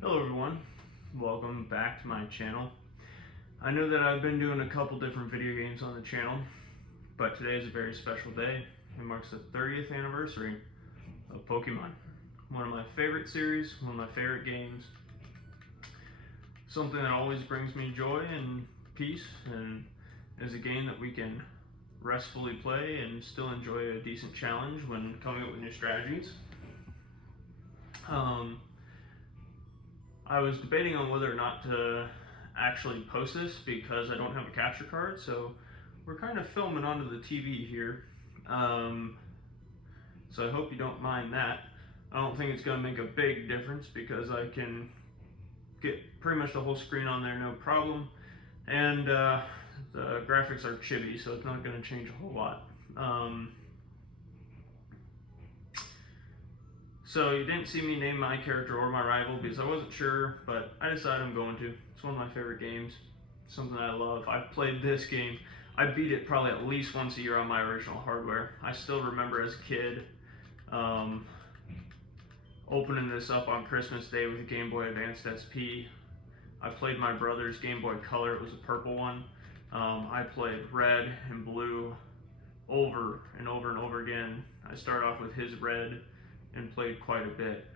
Hello everyone, welcome back to my channel. I know that I've been doing a couple different video games on the channel, but today is a very special day. It marks the 30th anniversary of Pokemon. One of my favorite series, one of my favorite games. Something that always brings me joy and peace, and is a game that we can restfully play and still enjoy a decent challenge when coming up with new strategies. I was debating on whether or not to actually post this because I don't have a capture card, so we're kind of filming onto the TV here. So I hope you don't mind that. I don't think it's going to make a big difference because I can get pretty much the whole screen on there no problem, and the graphics are chibi, so it's not going to change a whole lot. So you didn't see me name my character or my rival because I wasn't sure, but I decided I'm going to. It's one of my favorite games, something I love. I've played this game. I beat it probably at least once a year on my original hardware. I still remember as a kid opening this up on Christmas Day with a Game Boy Advance SP. I played my brother's Game Boy Color. It was a purple one. I played red and blue over and over and over again. I started off with his red and played quite a bit.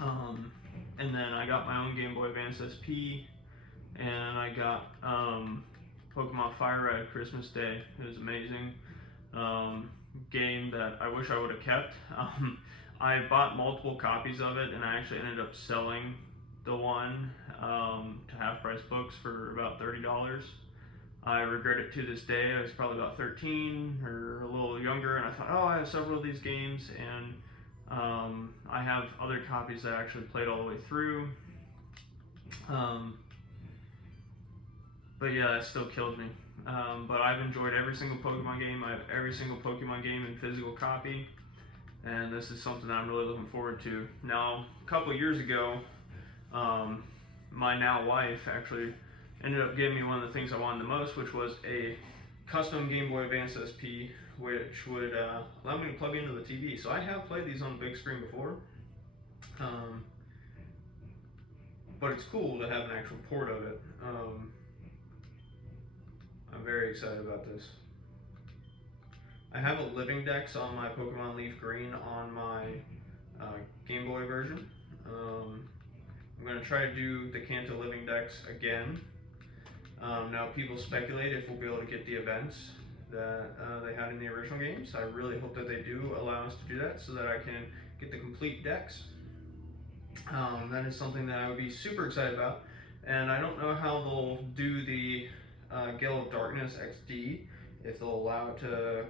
And then I got my own Game Boy Advance SP, and I got Pokemon Fire Red Christmas Day. It was amazing. Game that I wish I would have kept. I bought multiple copies of it, and I actually ended up selling the one to Half Price Books for about $30. I regret it to this day. I was probably about 13 or a little younger, and I thought, oh, I have several of these games, and I have other copies that I actually played all the way through. But yeah, that still kills me. But I've enjoyed every single Pokemon game. I have every single Pokemon game in physical copy, and this is something that I'm really looking forward to. Now, a couple years ago, my now wife actually ended up giving me one of the things I wanted the most, which was a custom Game Boy Advance SP, which would allow me to plug into the TV. So I have played these on the big screen before, but it's cool to have an actual port of it. I'm very excited about this. I have a Living Dex on my Pokemon Leaf Green on my Game Boy version. I'm going to try to do the Kanto Living Dex again. Now people speculate if we'll be able to get the events that they had in the original games. I really hope that they do allow us to do that so that I can get the complete decks. That is something that I would be super excited about, and I don't know how they'll do the Gale of Darkness XD, if they'll allow it to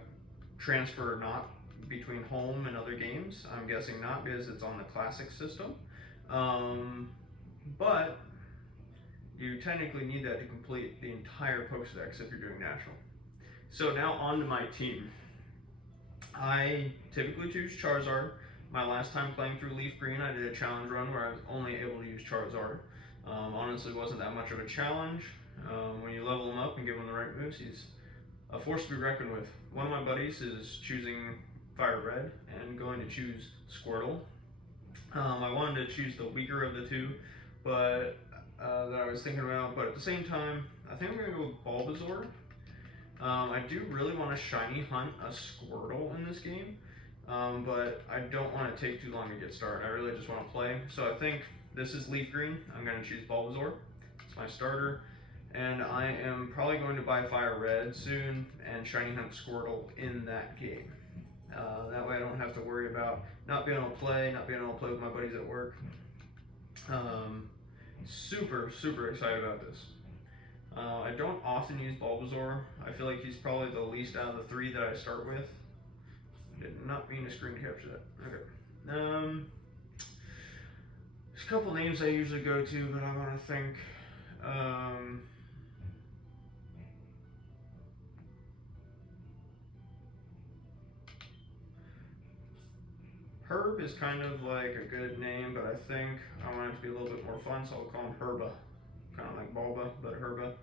transfer or not between home and other games. I'm guessing not because it's on the classic system, but you technically need that to complete the entire Pokédex if you're doing natural. So now on to my team. I typically choose Charizard. My last time playing through Leaf Green, I did a challenge run where I was only able to use Charizard. Honestly, wasn't that much of a challenge. When you level him up and give him the right moves, he's a force to be reckoned with. One of my buddies is choosing Fire Red and going to choose Squirtle. I wanted to choose the weaker of the two, but that I was thinking about, but at the same time, I think I'm going to go with Bulbasaur. I do really want to shiny hunt a Squirtle in this game, but I don't want to take too long to get started. I really just want to play. So I think this is Leaf Green. I'm going to choose Bulbasaur. It's my starter. And I am probably going to buy Fire Red soon and shiny hunt Squirtle in that game. That way I don't have to worry about not being able to play with my buddies at work. Super excited about this. I don't often use Bulbasaur. I feel like he's probably the least out of the three that I start with. Did not mean to screen capture that. Okay. There's a couple names I usually go to, but I want to think. Herb is kind of like a good name, but I think I want it to be a little bit more fun, so I'll call him Herba. Kind of like Bulba, but Herba.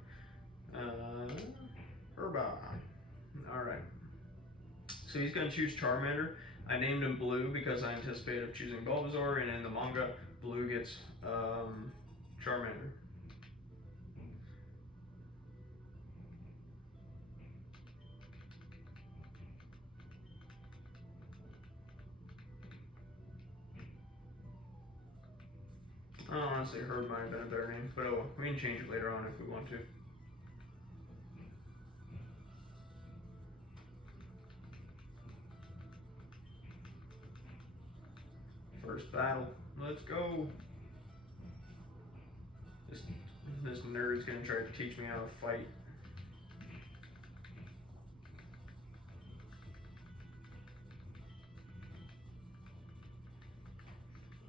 Herba. Alright. So he's going to choose Charmander. I named him Blue because I anticipated choosing Bulbasaur, and in the manga, Blue gets Charmander. I honestly heard might have been a better name, but oh, we can change it later on if we want to. First battle, let's go. This nerd's gonna try to teach me how to fight.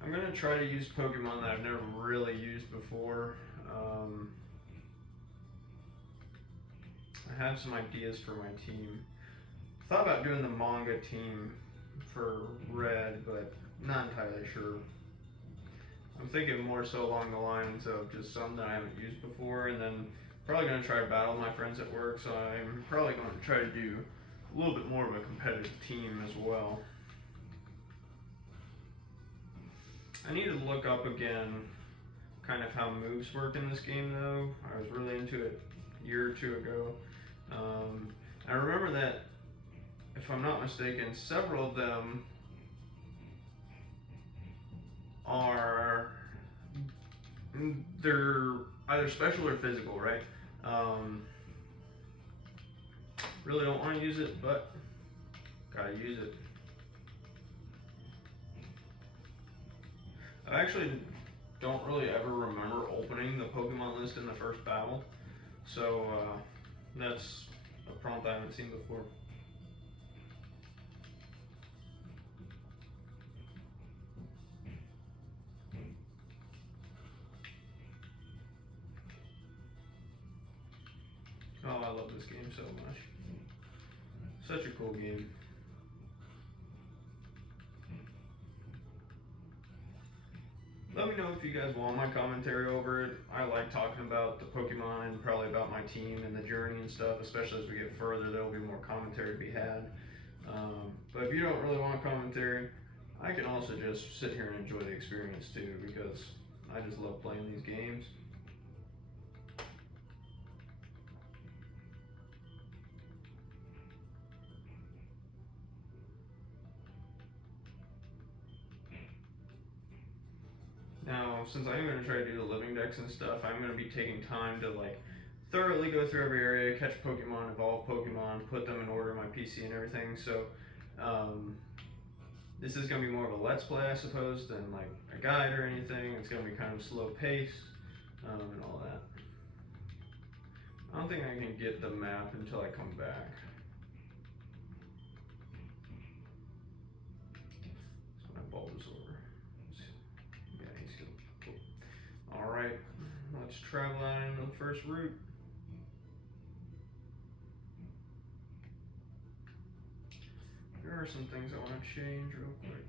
I'm gonna try to use Pokemon that I've never really used before. I have some ideas for my team. Thought about doing the manga team for Red, but not entirely sure. I'm thinking more so along the lines of just some that I haven't used before, and then probably going to try to battle my friends at work, so I'm probably going to try to do a little bit more of a competitive team as well. I need to look up again kind of how moves work in this game though. I was really into it a year or two ago. I remember that, if I'm not mistaken, several of them are, they're either special or physical, right? Really don't want to use it, but gotta use it. I actually don't really ever remember opening the Pokemon list in the first battle, so that's a prompt I haven't seen before. Oh, I love this game so much. Such a cool game. Let me know if you guys want my commentary over it. I like talking about the Pokemon and probably about my team and the journey and stuff, especially as we get further, there'll be more commentary to be had. But if you don't really want commentary, I can also just sit here and enjoy the experience too, because I just love playing these games. Now, since I'm going to try to do the living decks and stuff, I'm going to be taking time to like thoroughly go through every area, catch Pokemon, evolve Pokemon, put them in order on my PC and everything. So this is going to be more of a let's play, I suppose, than like a guide or anything. It's going to be kind of slow pace and all that. I don't think I can get the map until I come back. So my Bulbasaur. Alright, let's travel out into the first route. There are some things I want to change real quick.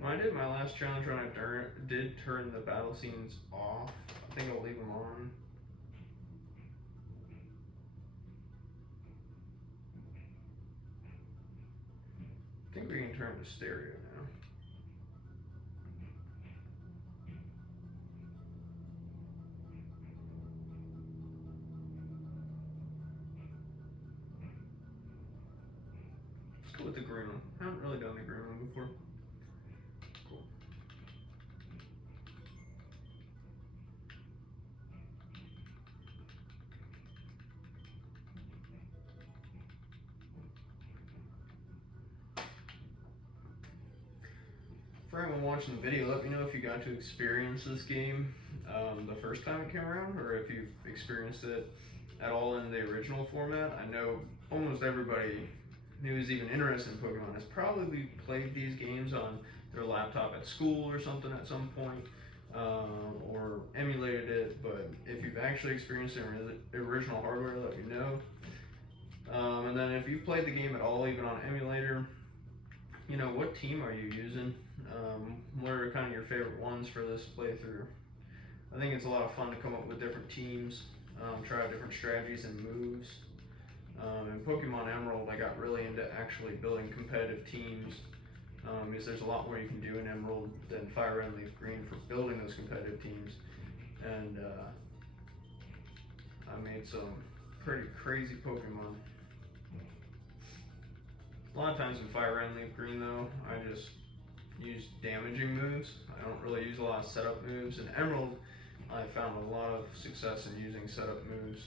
When I did my last challenge run, I did turn the battle scenes off. I think I'll leave them on. I think we can turn to stereo now. Let's go with the green one. I haven't really done the green one before. Cool. For everyone watching the video, let me know if you got to experience this game the first time it came around, or if you've experienced it at all in the original format. I know almost everybody who is even interested in Pokemon has probably played these games on their laptop at school or something at some point, or emulated it, but if you've actually experienced it in the original hardware, let me know. And then if you've played the game at all, even on emulator, you know, what team are you using? What are kind of your favorite ones for this playthrough? I think it's a lot of fun to come up with different teams, try out different strategies and moves. In Pokemon Emerald, I got really into actually building competitive teams, because there's a lot more you can do in Emerald than Fire Red and Leaf Green for building those competitive teams. And I made some pretty crazy Pokemon. A lot of times in Fire Red and Leaf Green though, I just use damaging moves. I don't really use a lot of setup moves. In Emerald, I found a lot of success in using setup moves.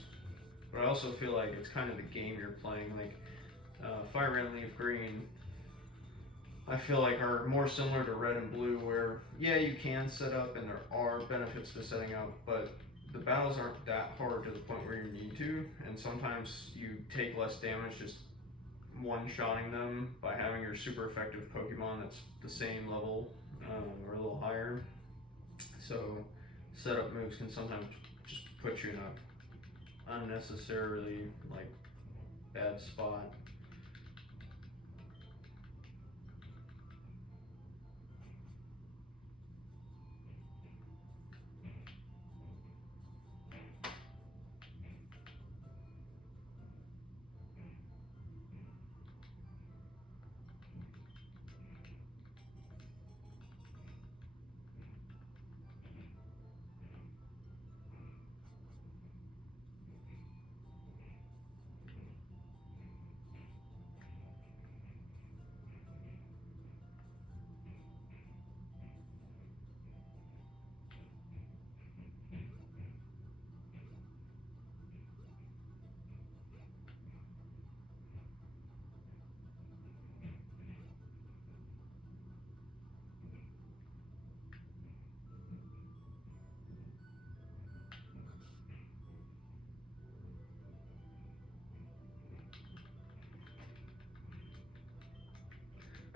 But I also feel like it's kind of the game you're playing. Like Fire Red and Leaf Green, I feel like are more similar to Red and Blue, where yeah, you can set up and there are benefits to setting up, but the battles aren't that hard to the point where you need to, and sometimes you take less damage just one-shotting them by having your super effective Pokemon that's the same level or a little higher. So setup moves can sometimes just put you in a unnecessarily like bad spot.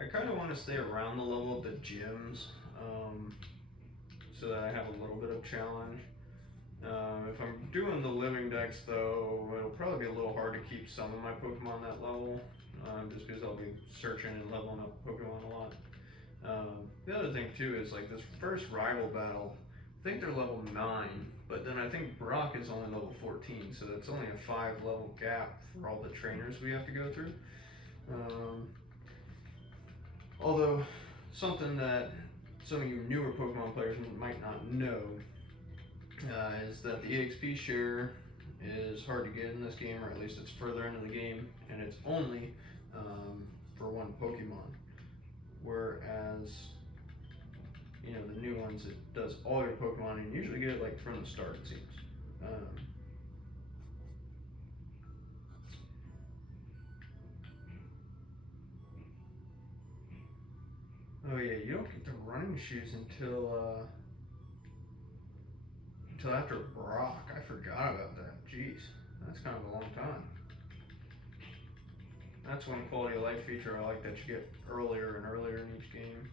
I kind of want to stay around the level of the gyms, so that I have a little bit of challenge. If I'm doing the living decks though, it'll probably be a little hard to keep some of my Pokemon that level, just because I'll be searching and leveling up Pokemon a lot. The other thing too is like this first rival battle, I think they're level 9, but then I think Brock is only level 14, so that's only a 5 level gap for all the trainers we have to go through. Although, something that some of you newer Pokemon players might not know is that the EXP share is hard to get in this game, or at least it's further into the game, and it's only for one Pokemon. Whereas, you know, the new ones, it does all your Pokemon, and you usually get it like from the start, it seems. Oh yeah, you don't get the running shoes until after Brock. I forgot about that. Jeez, that's kind of a long time. That's one quality of life feature I like that you get earlier and earlier in each game.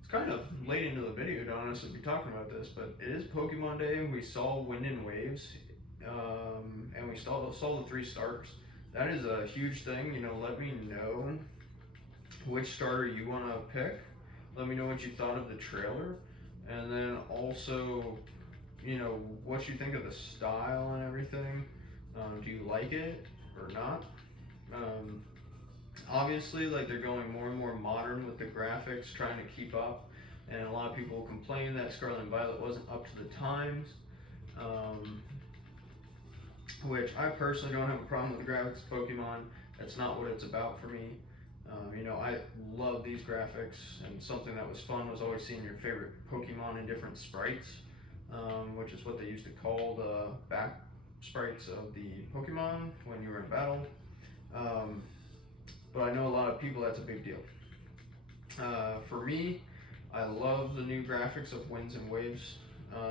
It's kind of late into the video to honestly be talking about this, but it is Pokemon Day, and we saw Wind and Waves, and we saw the 3 starters. That is a huge thing. You know, let me know which starter you want to pick. Let me know what you thought of the trailer, and then also, you know, what you think of the style and everything. Do you like it or not? Obviously, like, they're going more and more modern with the graphics, trying to keep up, and a lot of people complain that Scarlet and Violet wasn't up to the times, which I personally don't have a problem with the graphics of Pokemon. That's not what it's about for me. You know, I love these graphics, and something that was fun was always seeing your favorite Pokemon in different sprites, which is what they used to call the back sprites of the Pokemon when you were in battle. But I know a lot of people that's a big deal. For me, I love the new graphics of Winds and Waves,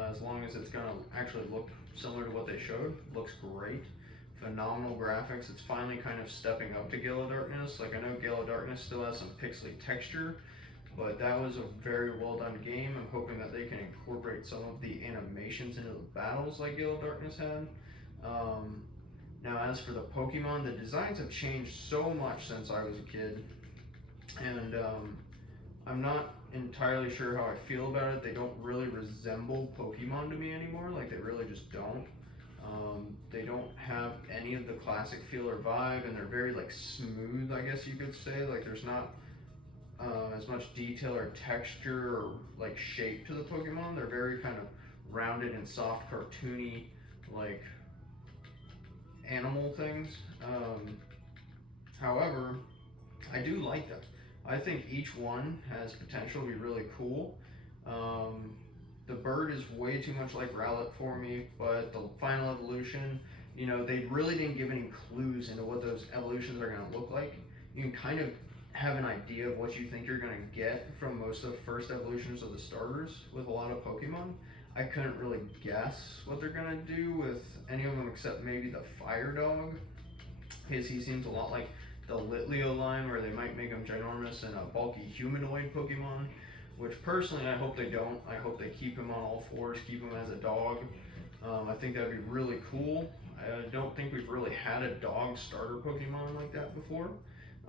as long as it's gonna actually look similar to what they showed. Looks great. Phenomenal graphics. It's finally kind of stepping up to Gale of Darkness. Like, I know Gale of Darkness still has some pixely texture, but that was a very well done game. I'm hoping that they can incorporate some of the animations into the battles like Gale of Darkness had. Now, as for the Pokemon, the designs have changed so much since I was a kid, and I'm not entirely sure how I feel about it. They don't really resemble Pokemon to me anymore. Like, they really just don't. They don't have any of the classic feel or vibe, and they're very like smooth, I guess you could say. Like there's not as much detail or texture or like shape to the Pokemon. They're very kind of rounded and soft, cartoony, like animal things. However, I do like them. I think each one has potential to be really cool. The bird is way too much like Rowlet for me, but the final evolution, you know, they really didn't give any clues into what those evolutions are going to look like. You can kind of have an idea of what you think you're going to get from most of the first evolutions of the starters with a lot of Pokemon. I couldn't really guess what they're going to do with any of them except maybe the Fire Dog, because he seems a lot like the Litleo line, where they might make him ginormous and a bulky humanoid Pokemon, which personally I hope they don't. I hope they keep him on all fours, keep him as a dog. I think that'd be really cool. I don't think we've really had a dog starter Pokemon like that before.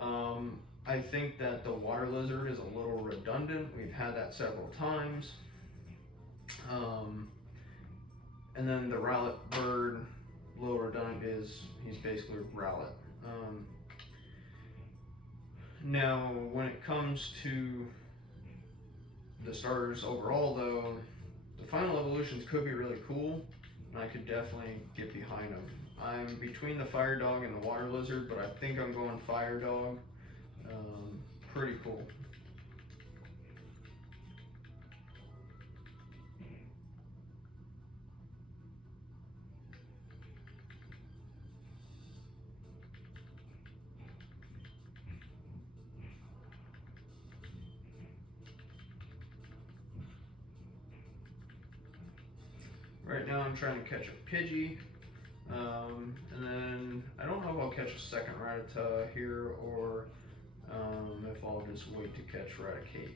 I think that the Water Lizard is a little redundant. We've had that several times. And then the Rowlet bird, a little redundant, is he's basically Rowlet. Now, when it comes to the starters overall, though, the final evolutions could be really cool, and I could definitely get behind them. I'm between the Fire Dog and the Water Lizard, but I think I'm going Fire Dog. Pretty cool. Right now I'm trying to catch a Pidgey, and then I don't know if I'll catch a second Rattata here, or if I'll just wait to catch Raticate.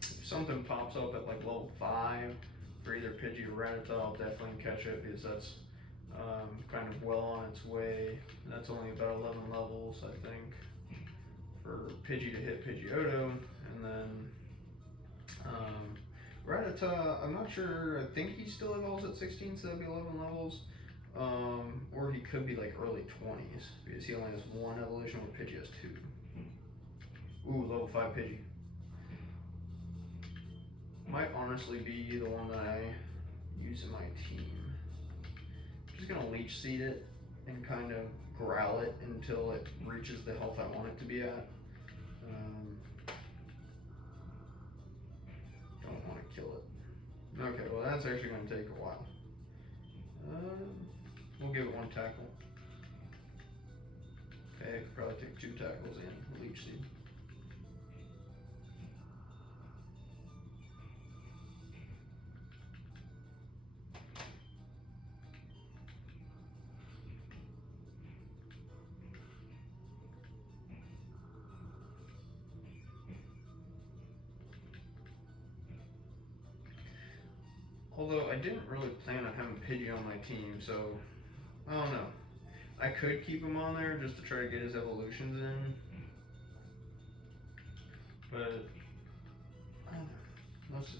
If something pops up at like level 5 for either Pidgey or Rattata, I'll definitely catch it, because that's kind of well on its way. That's only about 11 levels, I think, for Pidgey to hit Pidgeotto. And then Rattata, I'm not sure, I think he still evolves at 16, so that'd be 11 levels. Or he could be like early 20s, because he only has one evolution where Pidgey has 2. Ooh, level 5 Pidgey. Might honestly be the one that I use in my team. I'm just gonna Leech Seed it and kind of growl it until it reaches the health I want it to be at. Don't want to kill it. Okay, well that's actually going to take a while. We'll give it 1 tackle. Okay, I could probably take 2 tackles and Leech Seed. Although I didn't really plan on having Pidgey on my team, so I don't know. I could keep him on there just to try to get his evolutions in, but I don't know. Let's see.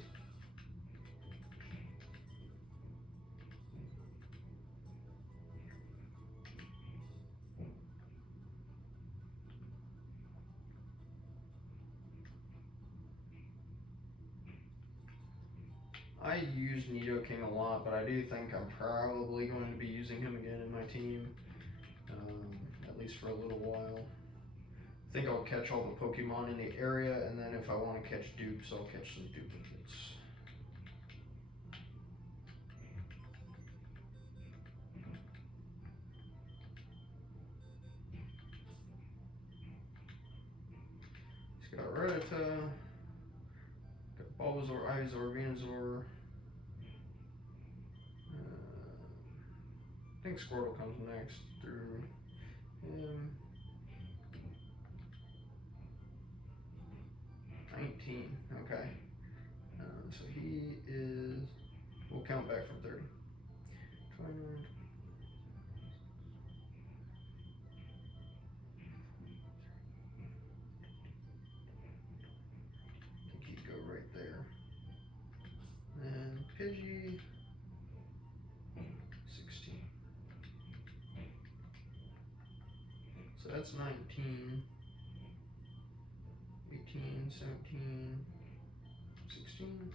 I use Nidoking a lot, but I do think I'm probably going to be using him again in my team, at least for a little while. I think I'll catch all the Pokemon in the area, and then if I want to catch dupes, I'll catch some duplicates. He's got Rattata, got Bulbasaur, Ivysaur, Venusaur. I think Squirtle comes next through him. 19, okay. So he is, we'll count back from 30. 29. Pidgey. 16. So that's 19. 18, 17, 16.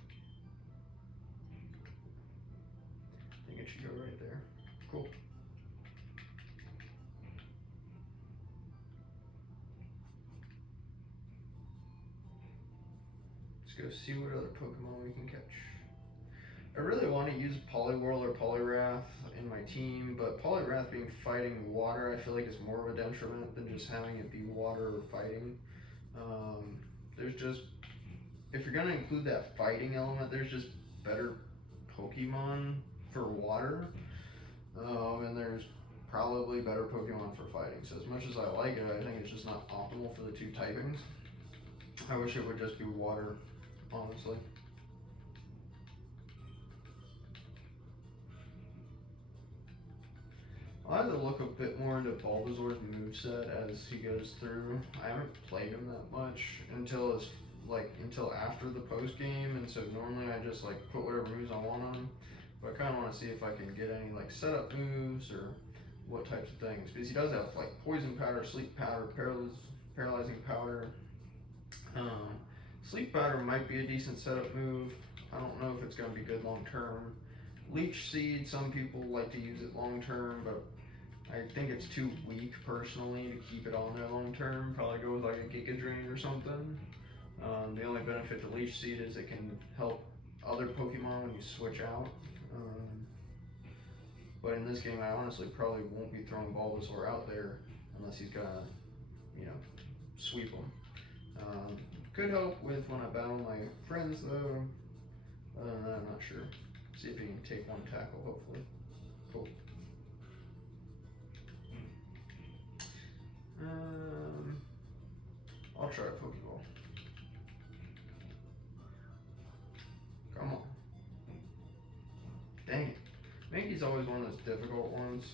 I think it should go right there. Cool. Let's go see what other Pokemon we can catch. I really want to use Poliwhirl or Poliwrath in my team, but Poliwrath being fighting water, I feel like is more of a detriment than just having it be water or fighting. There's just, if you're gonna include that fighting element, there's just better Pokemon for water, and there's probably better Pokemon for fighting. So as much as I like it, I think it's just not optimal for the two typings. I wish it would just be water, honestly. I'll have to look a bit more into Bulbasaur's moveset as he goes through. I haven't played him that much until after the post game, and so normally I just like put whatever moves I want on him. But I kind of want to see if I can get any like setup moves or what types of things, because he does have like poison powder, sleep powder, paralyzing powder. Sleep powder might be a decent setup move. I don't know if it's going to be good long term. Leech seed, some people like to use it long term, but I think it's too weak personally to keep it on there long term. Probably go with like a Giga Drain or something. The only benefit to Leech Seed is it can help other Pokemon when you switch out. But in this game, I honestly probably won't be throwing Bulbasaur out there unless he's gonna, sweep him. Could help with when I battle my friends though. Other than that, I'm not sure. See if he can take one tackle, hopefully. Cool. I'll try a Pokeball. Come on. Dang it. Mankey's always one of those difficult ones.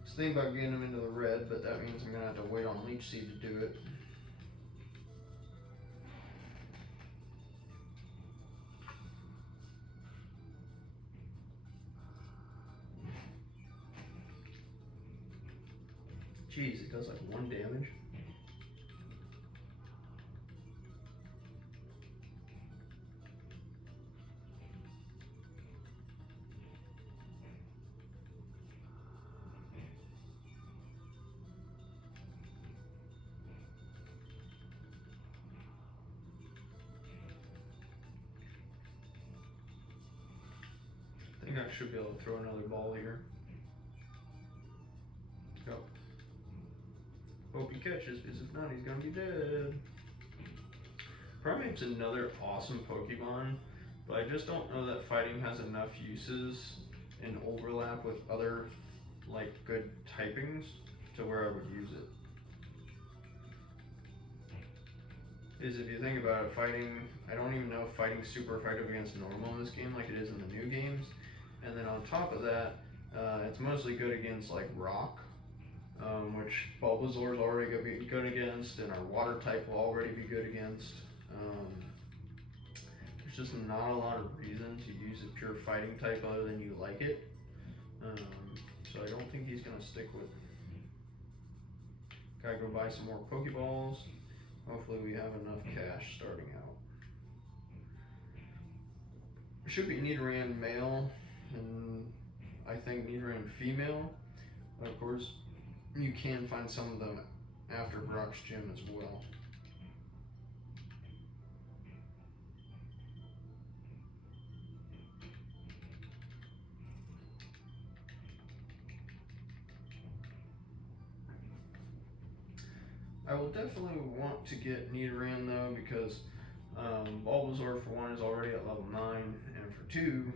I was thinking about getting him into the red, but that means I'm going to have to wait on Leech Seed to do it. Jeez, it does like 1 damage. I think I should be able to throw another ball here. Go. Hope he catches, because if not, he's gonna be dead. Primeape's another awesome Pokemon, but I just don't know that fighting has enough uses and overlap with other like good typings to where I would use it. Is if you think about it, fighting, I don't even know if fighting's super effective against normal in this game like it is in the new games. And then on top of that, it's mostly good against like rock, which Bulbasaur's already going to be good against, and our water type will already be good against. There's just not a lot of reason to use a pure fighting type other than you like it. So I don't think he's going to stick with. Gotta go buy some more Pokeballs. Hopefully we have enough cash starting out. There should be Nidoran male, and I think Nidoran female. But of course, you can find some of them after Brock's gym as well. I will definitely want to get Nidoran though, because Bulbasaur for one is already at level 9, and for 2,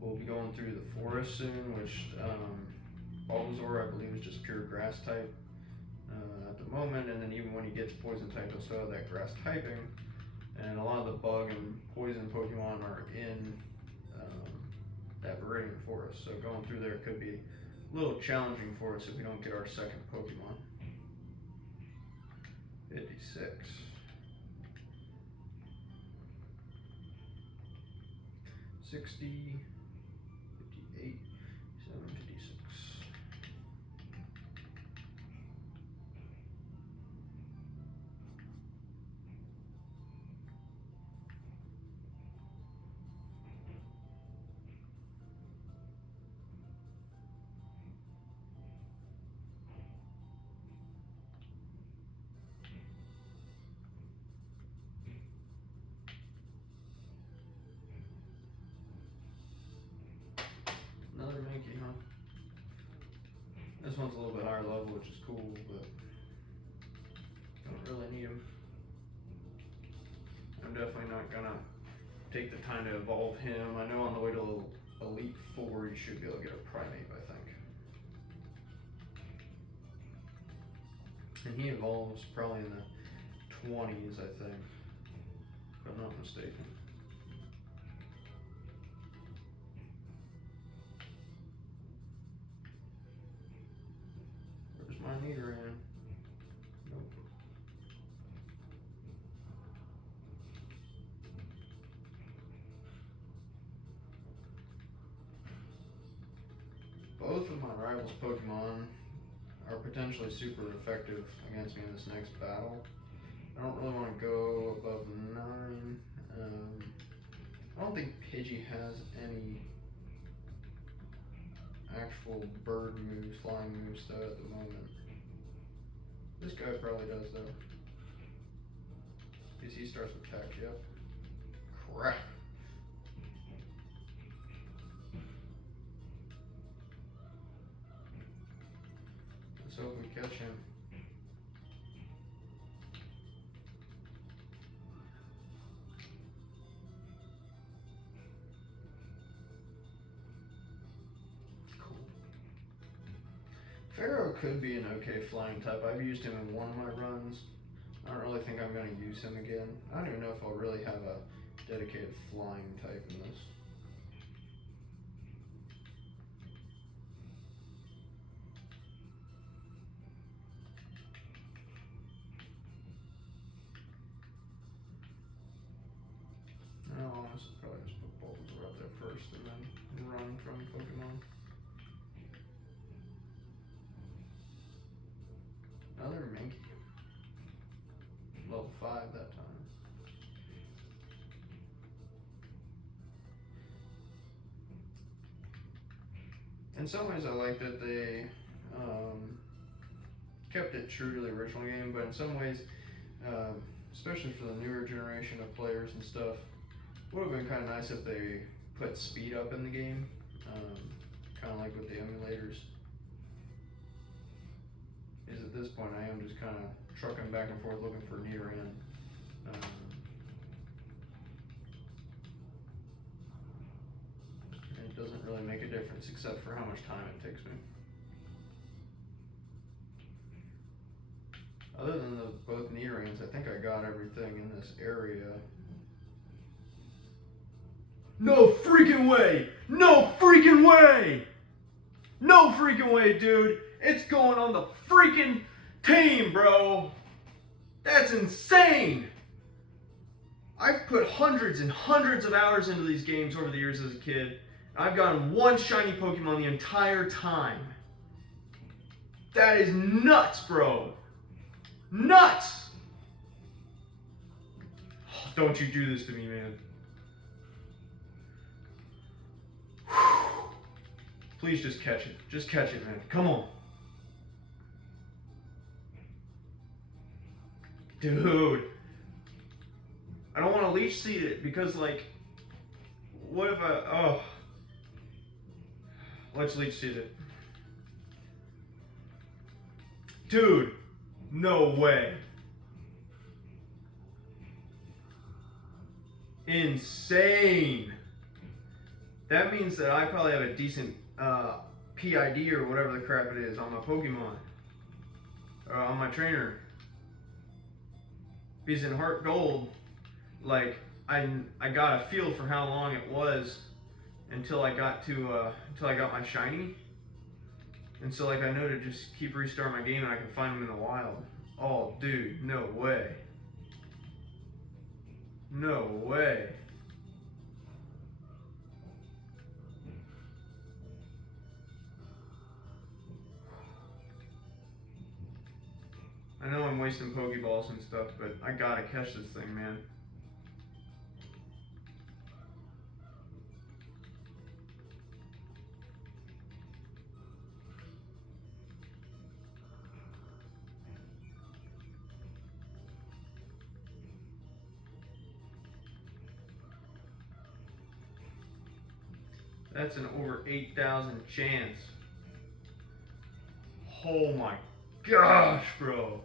we'll be going through the forest soon, which Bulbasaur I believe is just pure grass type at the moment, and then even when he gets poison type he'll still have that grass typing, and a lot of the bug and poison Pokemon are in that Viridian forest, so going through there could be a little challenging for us if we don't get our second Pokemon. 56. 60, 58, 56. Another Mankey, huh? This one's a little bit higher level, which is cool, but don't really need him. I'm definitely not gonna take the time to evolve him. I know on the way to Elite 4, you should be able to get a Primate, I think. And he evolves probably in the 20s, I think, if I'm not mistaken. Where's my Nidoran? Nope. Both of my rivals' Pokemon are potentially super effective against me in this next battle. I don't really want to go above 9. I don't think Pidgey has any actual bird moves, flying moves though at the moment. This guy probably does though. Because he starts with Tech, yep. Crap. Let's hope we catch him. Pharaoh could be an okay flying type. I've used him in one of my runs. I don't really think I'm going to use him again. I don't even know if I'll really have a dedicated flying type in this. No, honestly, probably just put Bulbasaur out there first and then run from Pokemon. Another Mankey. Level 5 that time. In some ways I like that they kept it true to the original game, but in some ways, especially for the newer generation of players and stuff, would have been kind of nice if they put speed up in the game, kind of like with the emulators. Is at this point I am just kind of trucking back and forth looking for Nidoran. It doesn't really make a difference except for how much time it takes me. Other than both Nidorans, I think I got everything in this area. No freaking way! No freaking way! No freaking way, dude! It's going on the freaking team, bro! That's insane! I've put hundreds and hundreds of hours into these games over the years as a kid. I've gotten one shiny Pokemon the entire time. That is nuts, bro! Nuts! Oh, don't you do this to me, man. Please just catch it. Just catch it, man. Come on. Dude. I don't want to leech seed it because, like, what if oh. Let's leech seed it. Dude. No way. Insane. That means that I probably have a decent PID or whatever the crap it is on my Pokemon. On my trainer. Because in Heart Gold, like, I got a feel for how long it was until I got my shiny. And so, like, I know to just keep restarting my game and I can find them in the wild. Oh, dude, no way. No way. wasting Pokeballs and stuff, but I gotta catch this thing, man. That's an over 8,000 chance. Oh my gosh, bro.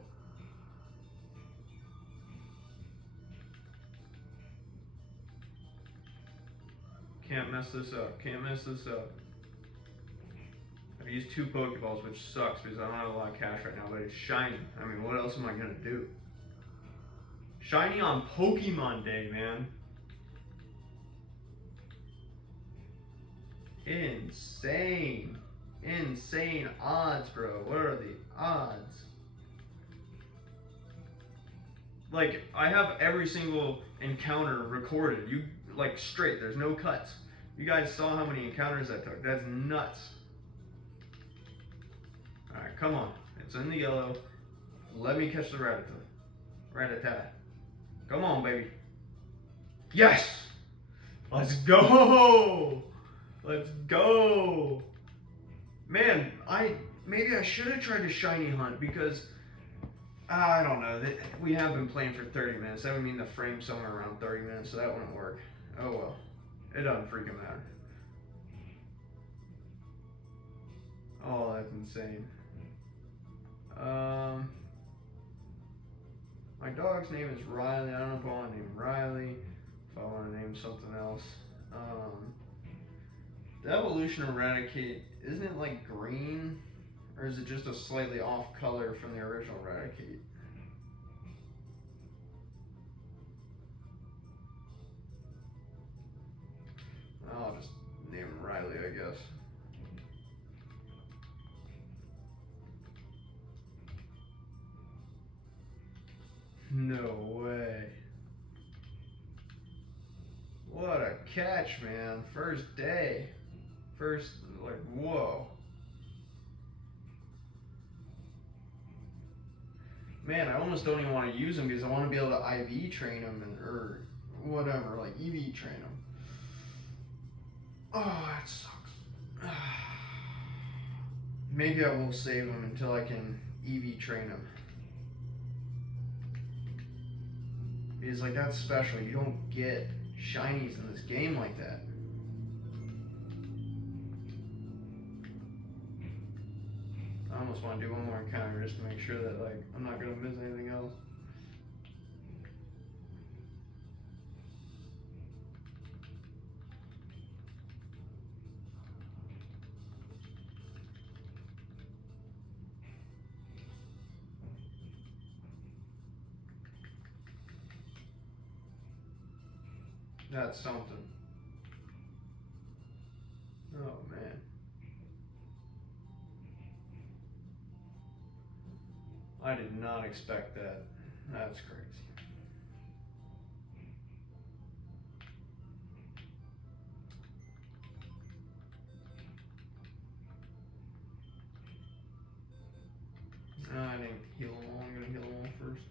Can't mess this up. Can't mess this up. I've used 2 Pokeballs, which sucks because I don't have a lot of cash right now, but it's shiny. I mean, what else am I gonna do? Shiny on Pokemon Day, man. Insane. Insane odds, bro. What are the odds? Like, I have every single encounter recorded. You, like, straight. There's no cuts. You guys saw how many encounters I took. That's nuts. Alright, come on. It's in the yellow. Let me catch the Rattata. Come on, baby. Yes! Let's go! Let's go! Man, maybe I should have tried to shiny hunt because I don't know. We have been playing for 30 minutes. That would mean the frame's somewhere around 30 minutes, so that wouldn't work. Oh well. It doesn't freaking matter. Oh, that's insane. My dog's name is Riley. I don't know if I want to name Riley. If I want to name something else. The evolution of Raticate, isn't it like green? Or is it just a slightly off color from the original Raticate? I'll just name him Riley, I guess. No way. What a catch, man. First day. First, like, whoa. Man, I almost don't even want to use him because I want to be able to IV train him or whatever, like EV train him. Oh, that sucks. Maybe I will save him until I can EV train him. Because, like, that's special. You don't get shinies in this game like that. I almost want to do one more encounter just to make sure that, like, I'm not going to miss anything else. That's something. Oh, man. I did not expect that. That's crazy. I didn't heal them all. I'm going to heal them all first.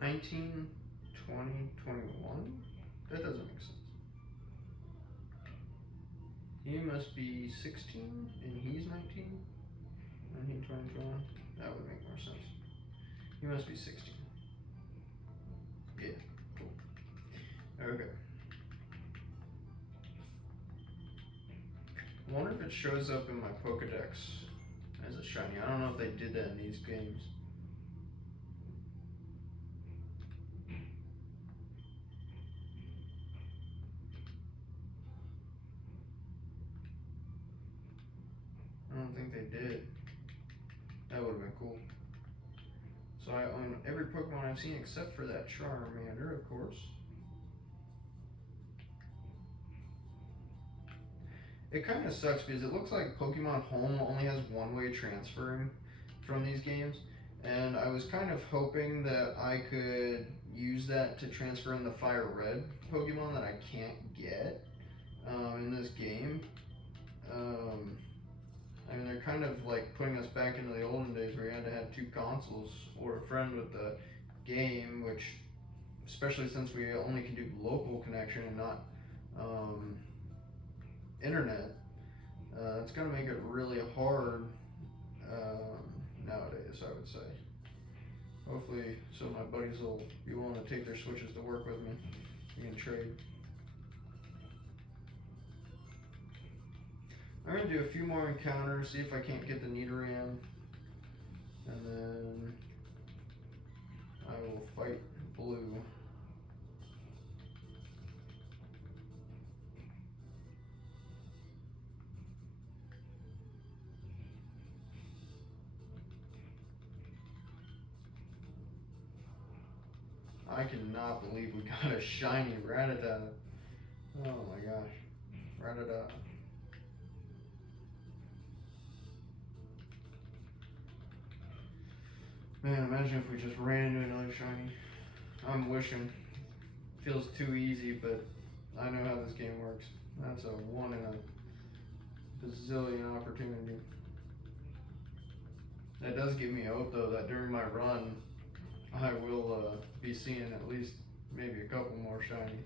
$19, $20, $21? That doesn't make sense. He must be 16 and he's 19? 19, 20, 21? That would make more sense. He must be 16. Yeah, cool. Okay. I wonder if it shows up in my Pokedex as a shiny. I don't know if they did that in these games. I don't think they did. That would have been cool. So I own every Pokemon I've seen except for that Charmander, of course. It kind of sucks because it looks like Pokemon Home only has one-way transferring from these games, and I was kind of hoping that I could use that to transfer in the Fire Red Pokemon that I can't get in this game. I mean, they're kind of like putting us back into the olden days where you had to have 2 consoles or a friend with the game, which, especially since we only can do local connection and not internet, it's going to make it really hard nowadays, I would say. Hopefully, so my buddies will be willing to take their Switches to work with me. We can trade. I'm going to do a few more encounters, see if I can't get the Nidoran, and then I will fight Blue. I cannot believe we got a shiny Rattata. Oh my gosh. Rattata. Man, imagine if we just ran into another shiny. I'm wishing. Feels too easy, but I know how this game works. That's a 1 in a bazillion opportunity. That does give me hope, though, that during my run, I will be seeing at least maybe a couple more shinies.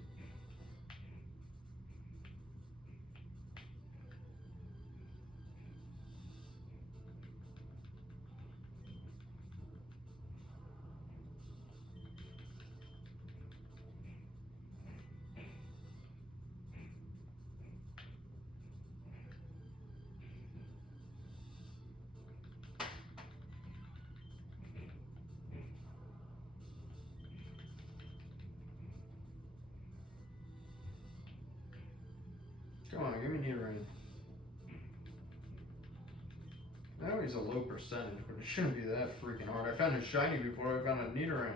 Come on, give me Nidoran. I know he's a low percentage, but it shouldn't be that freaking hard. I found a shiny before I found a Nidoran.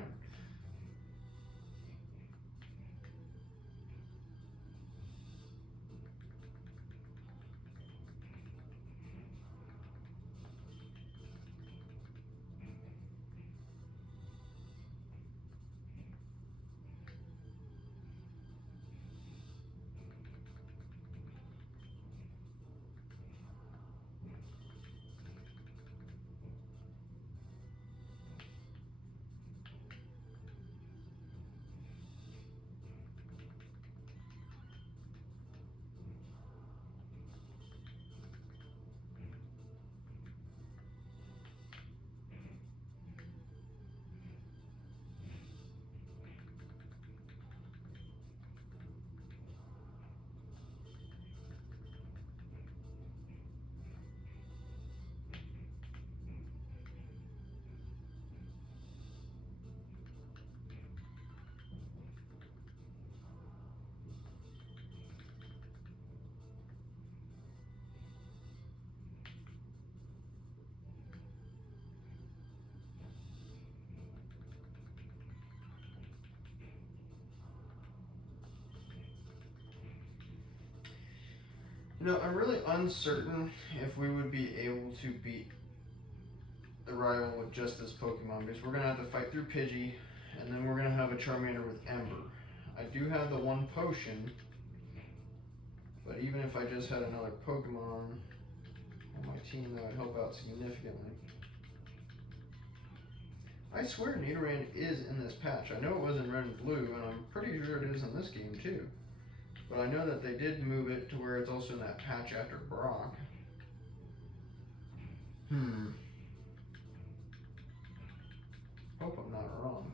You know, I'm really uncertain if we would be able to beat the rival with just this Pokemon, because we're going to have to fight through Pidgey, and then we're going to have a Charmander with Ember. I do have the 1 potion, but even if I just had another Pokemon on my team, that would help out significantly. I swear Nidoran is in this patch. I know it was in Red and Blue, and I'm pretty sure it is in this game too. But I know that they did move it to where it's also in that patch after Brock. Hope I'm not wrong.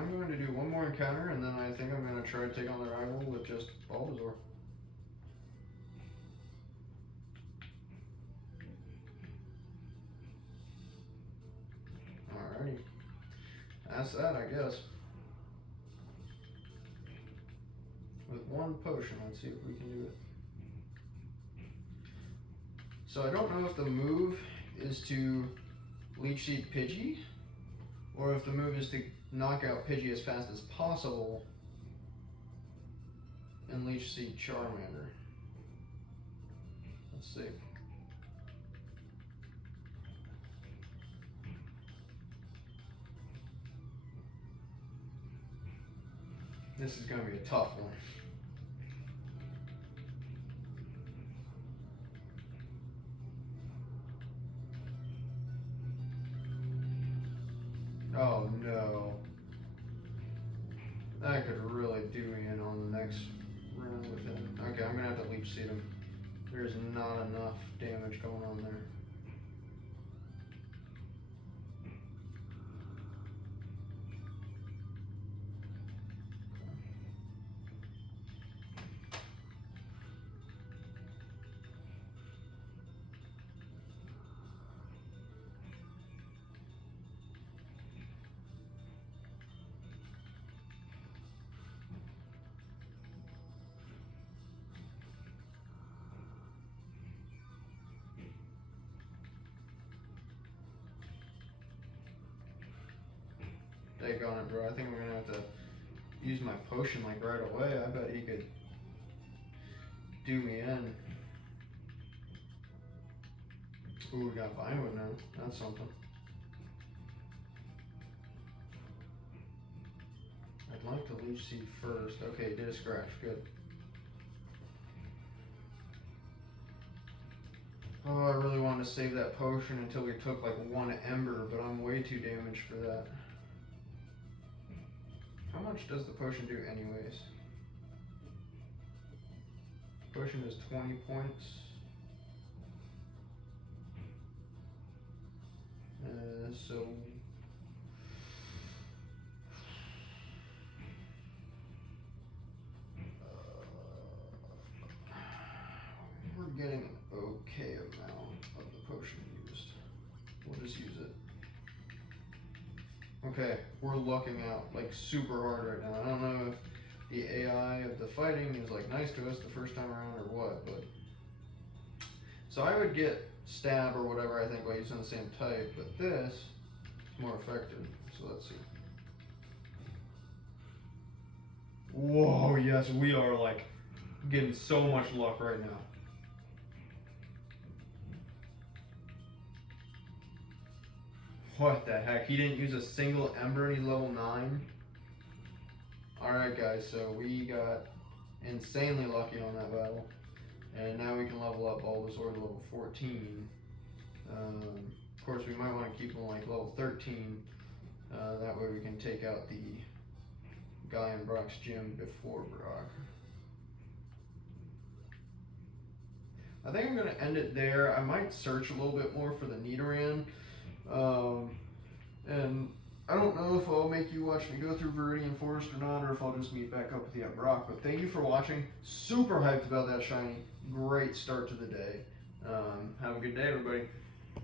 I'm going to do one more encounter, and then I think I'm going to try to take on the rival with just Bulbasaur. Alrighty. That's that, I guess. With one potion, let's see if we can do it. So I don't know if the move is to Leech Seed Pidgey, or if the move is to knock out Pidgey as fast as possible and Leech Seed Charmander. Let's see. This is going to be a tough one. Oh no. That could really do me in on the next round with him. Okay, I'm going to have to Leech Seed him. There's not enough damage going on there. Daggone it, bro. I think I'm gonna have to use my potion like right away. I bet he could do me in. Ooh, we got Vinewood now. That's something. I'd like to Leech Seed first. Okay, did a scratch. Good. Oh, I really wanted to save that potion until we took like one Ember, but I'm way too damaged for that. How much does the potion do anyways? Potion is 20 points. So we're getting an okay amount of the potion used. We'll just use it. Okay, we're lucking out like super hard right now. I don't know if the AI of the fighting is like nice to us the first time around or what, but so I would get stab or whatever I think by using the same type, but this is more effective. So let's see. Whoa, yes, we are like getting so much luck right now. What the heck? He didn't use a single Ember and he's level 9? Alright guys, so we got insanely lucky on that battle. And now we can level up Bulbasaur to level 14. Of course, we might want to keep him like level 13. That way we can take out the guy in Brock's gym before Brock. I think I'm going to end it there. I might search a little bit more for the Nidoran. And I don't know if I'll make you watch me go through Viridian Forest or not, or if I'll just meet back up with you at Brock. But thank you for watching. Super hyped about that shiny. Great start to the day. Have a good day, everybody.